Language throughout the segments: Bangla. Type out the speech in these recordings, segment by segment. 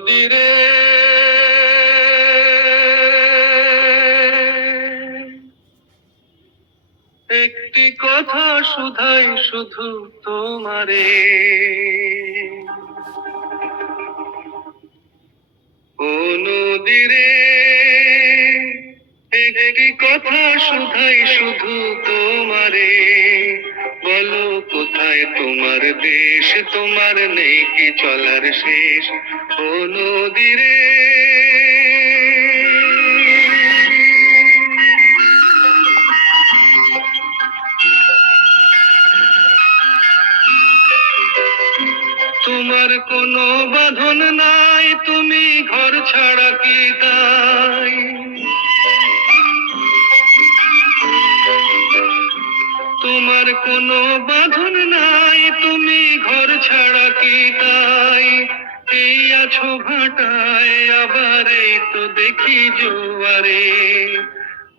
নদীরে একটি কথা শুধাই শুধু তোমারে, ও নদীরে একটি কথা শুধাই শুধু তোমারে, বলো কোথায় তোমার দেশ, তোমার নেই কি চলার শেষ, ও নদীরে। তোমার কোনো বাঁধন নাই, তুমি ঘর ছাড়া কি তাই, তোমার কোনো বাঁধন নাই, তুমি ঘর ছাড়া কি তাই, এই আছো ভাটায় আবার এই তো দেখি জোয়ারে,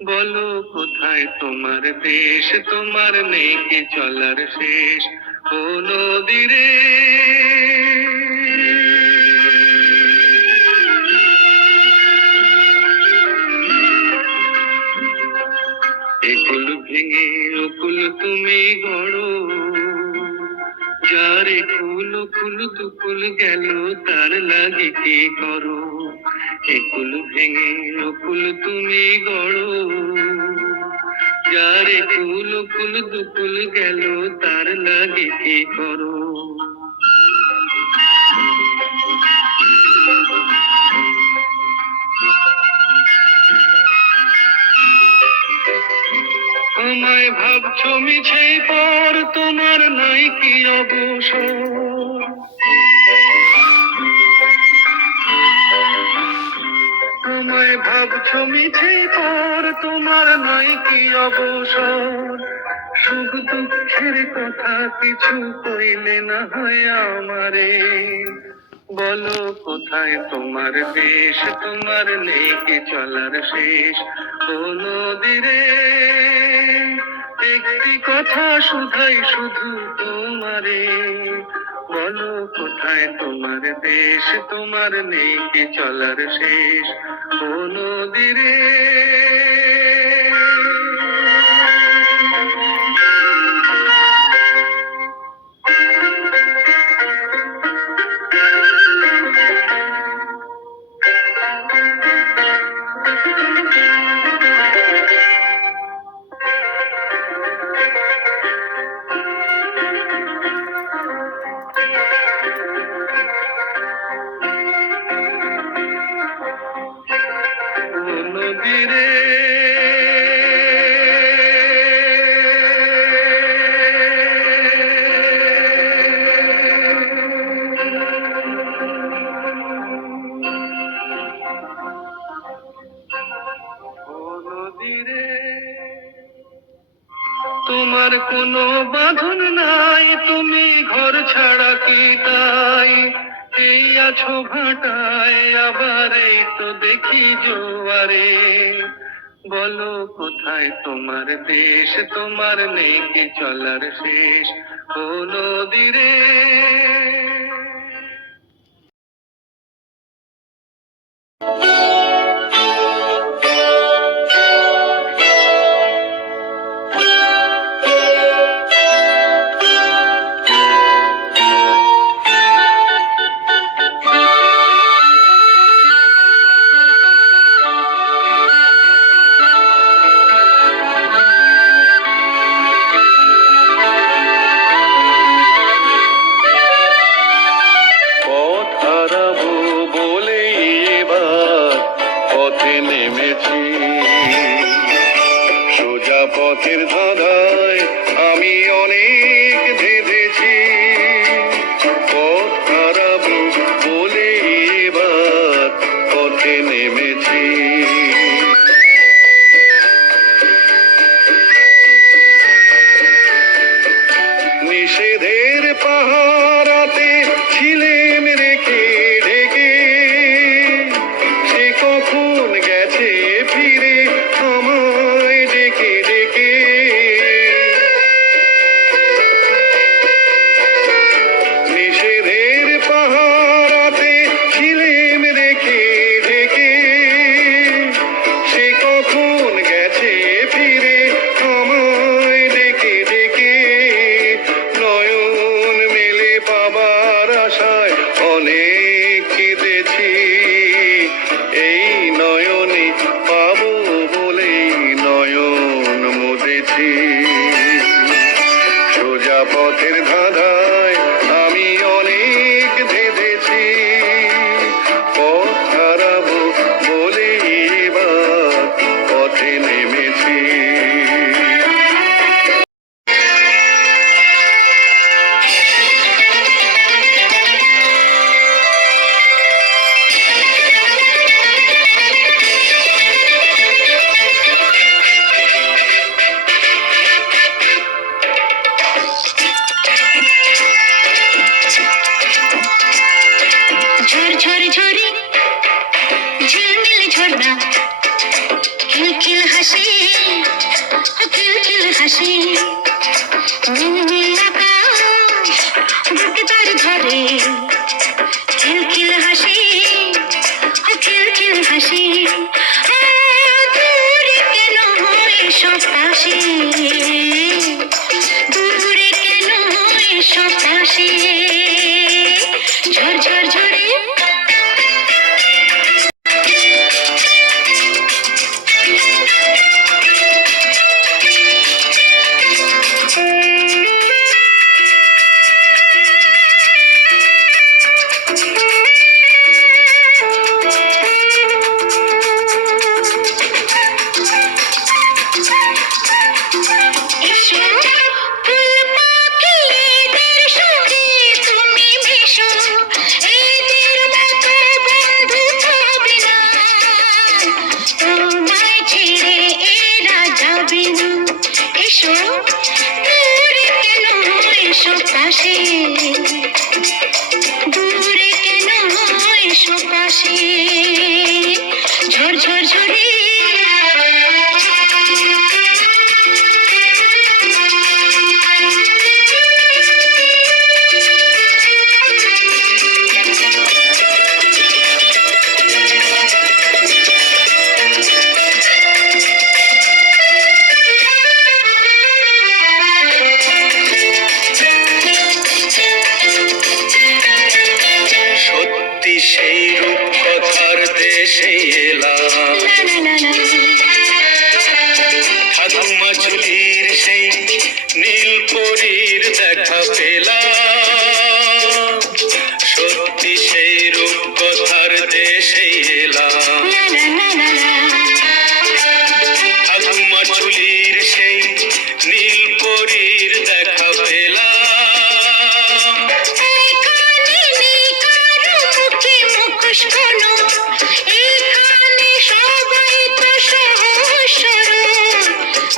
বলো কোথায় তোমার দেশ, তোমার নেই কি চলার শেষ, ও নদীরে। একুল ভেঙে অকুল তুমি গড়ো, যারে কুল কুল দুকুল গেল তার লাগে কি করো, একুল ভেঙে অকুল তুমি গড়ো, যারে কুল কুল দুকুল গেল তার লাগে কি করো। আমায় ভাবছো মিছে পর, তোমার নাই কি অবসর, আমায় ভাবছো মিছে পর, তোমার নাই কি অবসর, সুখ দুঃখের কথা কিছু কইলে না হয় আমারে, বলো কোথায় তোমার দেশ, তোমার নেই কি চলার শেষ, ও নদীরে একটি কথা শুধাই শুধু তোমারে, বলো কোথায় তোমার দেশ, তোমার নেই কি চলার শেষ, ও নদীরে। নদীরে তোমার কোনো বাঁধন নাই, তুমি ঘর ছাড়া কি তাই, এই আছো ভাটায় আবার এই তো দেখি জোয়ারে, বলো কোথায় তোমার দেশ, তোমার নেই কি চলার শেষ, ও নদীরে। সোজা পথের ধাঁধায় আমি অনেক ভেবেছি, পথ হারাবো বলে এবার পথে নেমেছি। নিষেধের পাহারাতে ছিলেম রেখে ঢেকে, সে কখন গেছে ফিরে আমায় ডেকে ডেকে। অনেক কেঁদেছি, এই নয়নে পাবো বলেই নয়ন মুদেছি। সোজা পথের ধাঁধায় আমি অনেক ধেঁধেছি, পথ হারাবো বলেই এবার পথে নেমেছি। ঝরঝর ঝরে ঝিলমিল ঝরনা, খিলখিল হাসি খিলখিল হাসি, নীল আকাশ বুকে তার ধরে, খিলখিল হাসি খিলখিল হাসি। দূরে কেন এসো পাশে, দূরে কেন এসো পাশে, ঝরঝর ঝরে পাশে, দূরে কেন এসো পাশে, ঝরঝর ঝরে সেই রূপকথার দেশে এলাম, ঠাকুমা ঝুলির সেই নীল পরীর দেখা পেলাম। সত্যি সেই রূপকথার দেশে এলাম, ঠাকুমা ঝুলির সেই নীল পরীর দেখা পেলাম। এখানে সবাই তো সহজ সরল,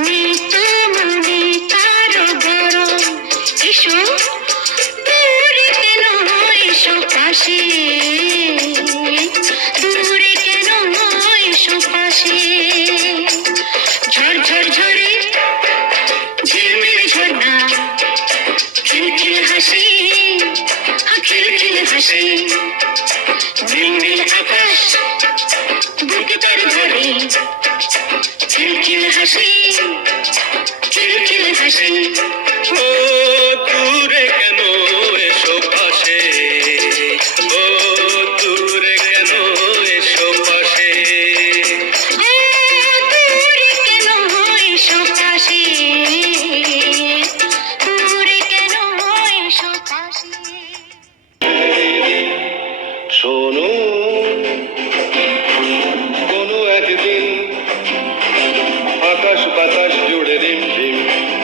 মৃত মনে কারো গরম, এসো দূরে কেন এসো পাশে, দূরে কেন এসো পাশে, ঝরঝর ঝরে ঝিলমিল ঝরনা, খিলখিল হাসি খিলখিল হাসি, নীল আকাশ বুকে তার ধরে, খিলখিল হাসি খিলখিল হাসি। ও দূরে কেন এসো পাশে, ও দূরে কেন এসো পাশে, দূরে কেন এসো পাশে, দূরে কেন এসো পাশে। শোনো কোনো একদিন আকাশ বাতাস জুড়ে রিমঝিম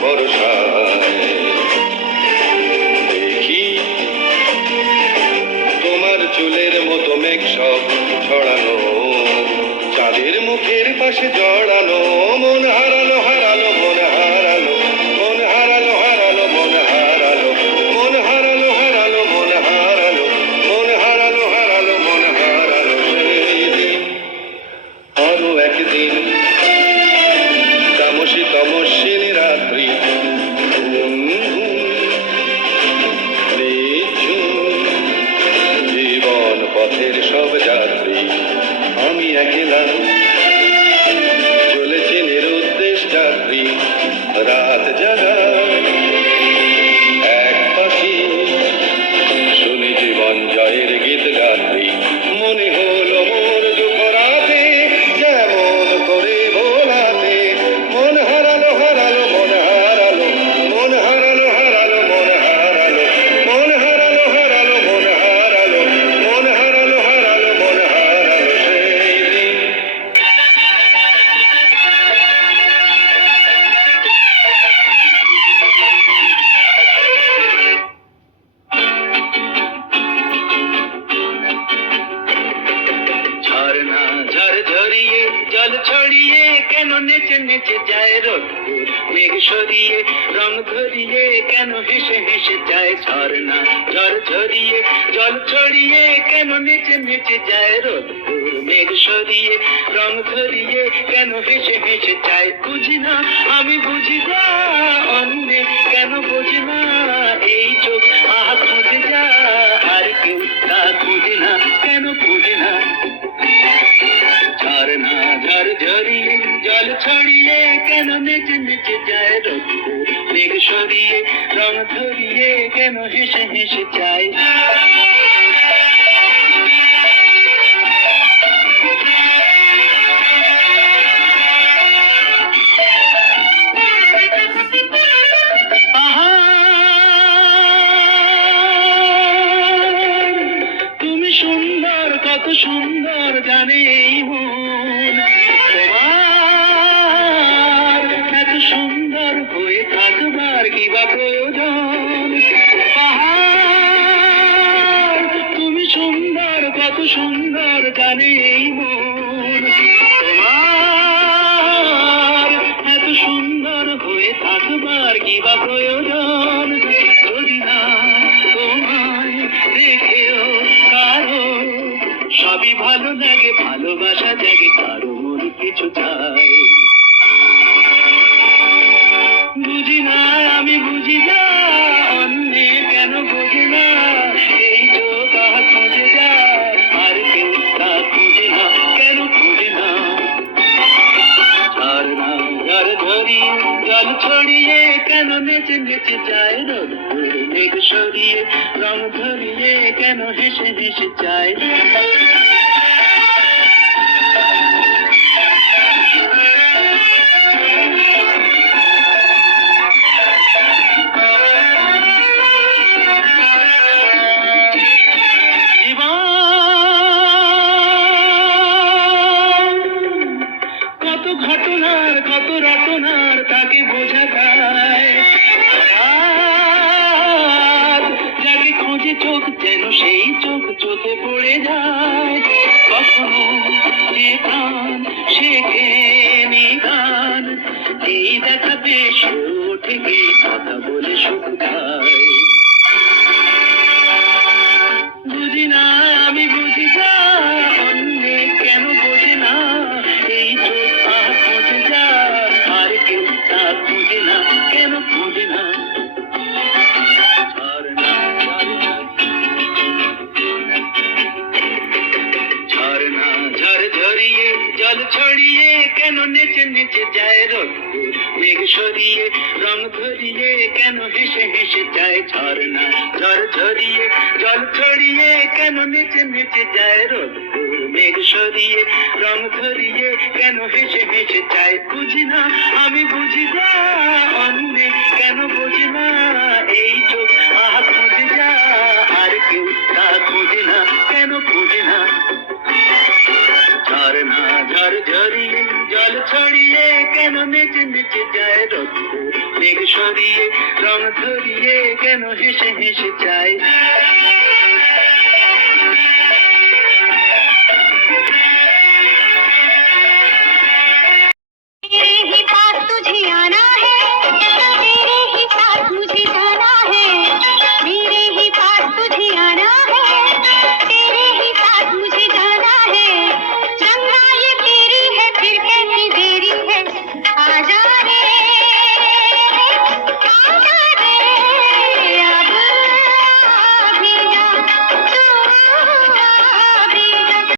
বর্ষায় দেখি তোমার চুলের মতো মেঘ সব ছড়ানো, চাঁদের মুখের পাশে জড়ানো, মন হারালো হারালো মন হারালো, মন হারালো হারালো মন হারালো, মন হারালো হারালো মন হারালো, মন হারালো হারালো মন হারালো। সেই দিন আরো একদিন তামসী তমস্বিনী রাত্রি, জীবন পথের সব যাত্রী, আমি একলা চলেছি নিরুদ্দেশ যাত্রী, রাত জাগা এক পাখি, শুনি জীবন জয়ের গীত জল ছড়িয়ে কেন নেচে নেচে যায় রোদ্দুর মেঘ সরিয়ে রং ধরিয়ে কেন হেসে হেসে যায় ঝর্ণা ঝড় ঝরিয়ে জল ছড়িয়ে কেন নেচে নেচে যায় রোদ্দুর মেঘ সরিয়ে রং ধরিয়ে কেন হেসে হেসে যায় বুঝি না আমি বুঝি না অন্যে কেন বুঝি না এই চোখ আহা খুঁজে যা আর কেউ তা খুঁজে না কেন খুঁজে না ঝর্ণা ঝড় ঝরিয়ে জল ছড়িয়ে কেন নেচে নেচে যায় রোদ্দুর মেঘ সরিয়ে রং ধরিয়ে কেন হেসে হেসে যায় তুমি সুন্দর কত সুন্দর জানে এই মন তোমার এত সুন্দর হয়ে থাকবার কি বা প্রয়োজন পাহাড় তুমি সুন্দর কত সুন্দর জানে এই মন তোমার এত সুন্দর হয়ে থাকবার কি বা প্রয়োজন যদি না তোমায় দেখেও কারো সবই ভালো লাগে ভালোবাসা জাগে কারো মন কিছু চাই বুঝি না আমি বুঝি না অন্যে কেন বোঝে না এই চোখ আহা খুঁজে যায় আর কেউ তা খুঁজে না কেন খুঁজে না ঝর্ণা ঝড় ধরিয়ে জল ছড়িয়ে কেন নেচে নেচে যায় রোদ্দুর মেঘ সরিয়ে রং ধরিয়ে কেন হেসে হেসে যায় কত ঘটনার কত রটনার তাকে বোঝা যায় হঠাৎ যাকে খোঁজে চোখ যেন সেই চোখ চোখে পড়ে যায় কখনো যে প্রাণ শেখে নিদান এই দেখাতে সে ওঠে গিয়ে কথা বলে সুখ পায় বুঝি না আমি বুঝি না অন্যে কেন বোঝে না এই চোখ আহা খুঁজে যা আর কেউ তা খুঁজে না কেন খুঁজে না ঝর্ণা ঝর্ণা ঝড় ঝরিয়ে জল ছড়িয়ে কেন নেচে নেচে যায় রোদ্দুর মেঘ সরিয়ে রং ধরিয়ে কেন হেসে হেসে যায় ঝর্ণা ঝড় ঝরিয়ে জল ছড়িয়ে কেন নেচে নেচে যায় রোদ্দুর মেঘ সরিয়ে রং ধরিয়ে কেন হেসে হেসে যায় বুঝি না আমি বুঝি না অন্যে কেন বুঝি না এই চোখ আহা খুঁজে যা আর কেউ তা খুঁজে না কেন খুঁজে না ঝর্ণা ঝড় ঝরিয়ে জল ছড়িয়ে কেন নেচে নেচে যায় রোদ্দুর মেঘ সরিয়ে রং ধরিয়ে কেন হেসে হেসে যায়